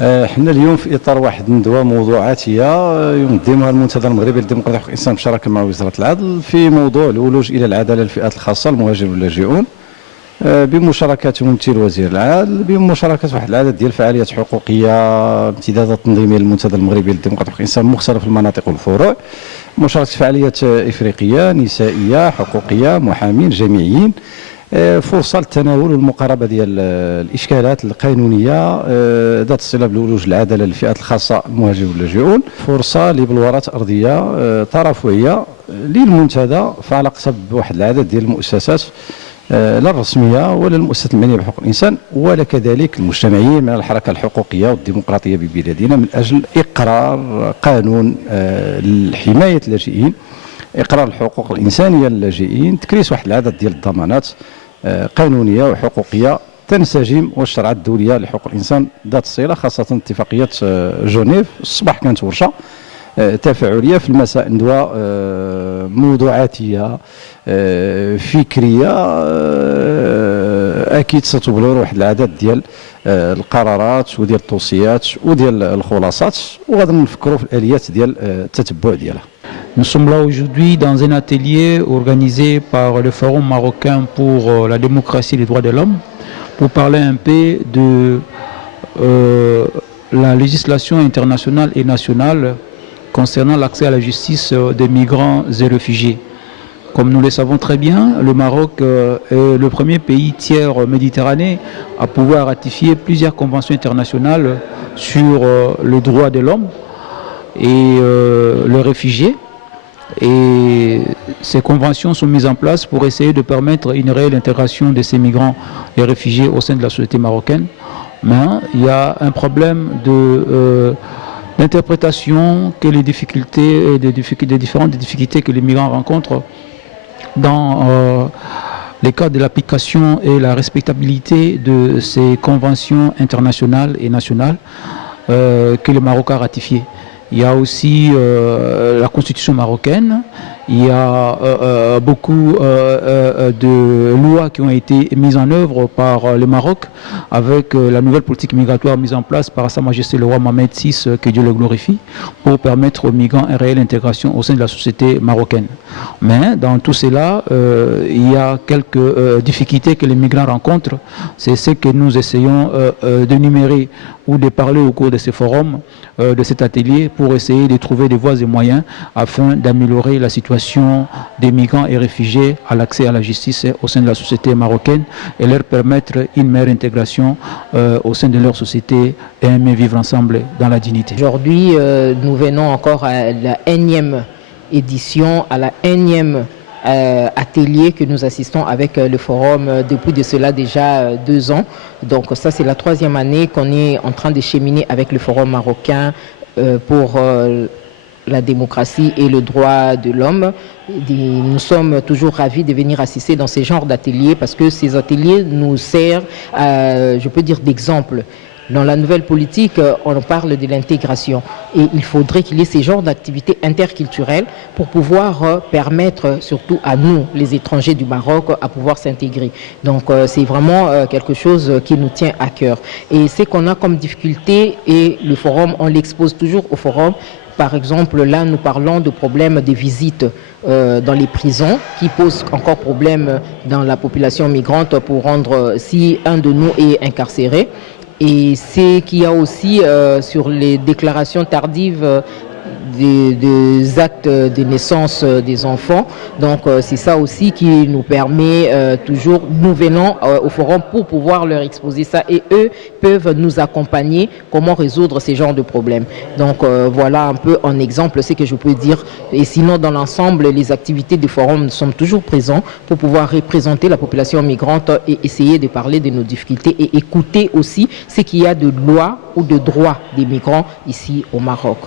حنا اليوم في اطار واحد الندوه موضوعاتيه ينظمها المنتدى المغربي للديمقراطيه وحقوق الانسان بالشراكه مع وزاره العدل في موضوع الولوج الى العداله للفئات الخاصه المهاجرين واللاجئون بمشاركه ممثل وزير العدل بمشاركه واحد العدد ديال الفعاليات حقوقيه امتدادات تنظيميه للمنتدى المغربي للديمقراطيه وحقوق الانسان مختلف المناطق والفروع، مشاركه فعاليات افريقيه نسائيه حقوقيه محامين جامعيين، فرصه للتناول والمقاربه ديال الاشكالات القانونيه ذات الصله بالولوج العداله للفئات الخاصه المهاجرين واللاجئون، فرصه لبلورات ارضيه ترفعيه للمنتدى في علاقتها بواحد العدد ديال المؤسسات لا الرسميه ولا المؤسسات المعنيه بحقوق الانسان ولا كذلك المجتمعيين من الحركه الحقوقيه والديمقراطيه ببلادنا من اجل اقرار قانون لحمايه اللاجئين، اقرار الحقوق الانسانيه للاجئين، تكريس واحد العدد ديال الضمانات قانونيه وحقوقيه تنسجم والشرعات الدوليه لحقوق الانسان ذات الصله، خاصه اتفاقيه جنيف. الصباح كانت ورشه تفاعليه، في المساء ندوه موضوعاتيه فكريه اكيد ستبلور واحد العدد ديال القرارات وديال التوصيات وديال الخلاصات، وغادي نفكروا في الاليات ديال التتبع ديالها. Nous sommes là aujourd'hui dans un atelier organisé par le Forum marocain pour la démocratie et les droits de l'homme pour parler un peu de la législation internationale et nationale concernant l'accès à la justice des migrants et réfugiés. Comme nous le savons très bien, le Maroc est le premier pays tiers méditerranéen à pouvoir ratifier plusieurs conventions internationales sur le droit de l'homme et le réfugié. Et ces conventions sont mises en place pour essayer de permettre une réelle intégration de ces migrants et réfugiés au sein de la société marocaine. Mais il y a un problème d'interprétation que les difficultés et des différentes difficultés que les migrants rencontrent dans les cas de l'application et la respectabilité de ces conventions internationales et nationales que le Maroc a ratifiées. Il y a aussi la constitution marocaine, il y a beaucoup de lois qui ont été mises en œuvre par le Maroc avec la nouvelle politique migratoire mise en place par Sa Majesté le roi Mohamed VI, que Dieu le glorifie, pour permettre aux migrants une réelle intégration au sein de la société marocaine. Mais dans tout cela, il y a quelques difficultés que les migrants rencontrent. C'est ce que nous essayons d'énumérer ou de parler au cours de ce forum, de cet atelier, pour essayer de trouver des voies et moyens afin d'améliorer la situation des migrants et réfugiés à l'accès à la justice au sein de la société marocaine et leur permettre une meilleure intégration au sein de leur société et aimer vivre ensemble dans la dignité. Aujourd'hui, nous venons encore à la énième édition, à la énième atelier que nous assistons avec le forum depuis de cela déjà 2 ans. Donc ça, c'est la 3e année qu'on est en train de cheminer avec le forum marocain pour la démocratie et le droit de l'homme. Nous sommes toujours ravis de venir assister dans ces genres d'ateliers parce que ces ateliers nous servent, je peux dire, d'exemple. Dans la nouvelle politique, on parle de l'intégration et il faudrait qu'il y ait ces genres d'activités interculturelles pour pouvoir permettre surtout à nous, les étrangers du Maroc, à pouvoir s'intégrer. Donc c'est vraiment quelque chose qui nous tient à cœur. Et ce qu'on a comme difficulté, et le forum, on l'expose toujours au forum. Par exemple, là, nous parlons de problèmes de visites dans les prisons qui posent encore problème dans la population migrante pour rendre si un de nous est incarcéré. Et c'est qu'il y a aussi sur les déclarations tardives des actes de naissance des enfants. Donc c'est ça aussi qui nous permet toujours, nous venons au forum pour pouvoir leur exposer ça et eux peuvent nous accompagner comment résoudre ces genres de problèmes. Donc voilà un peu en exemple ce que je peux dire. Et sinon dans l'ensemble, les activités du forum sont toujours présents pour pouvoir représenter la population migrante et essayer de parler de nos difficultés et écouter aussi ce qu'il y a de loi ou de droit des migrants ici au Maroc.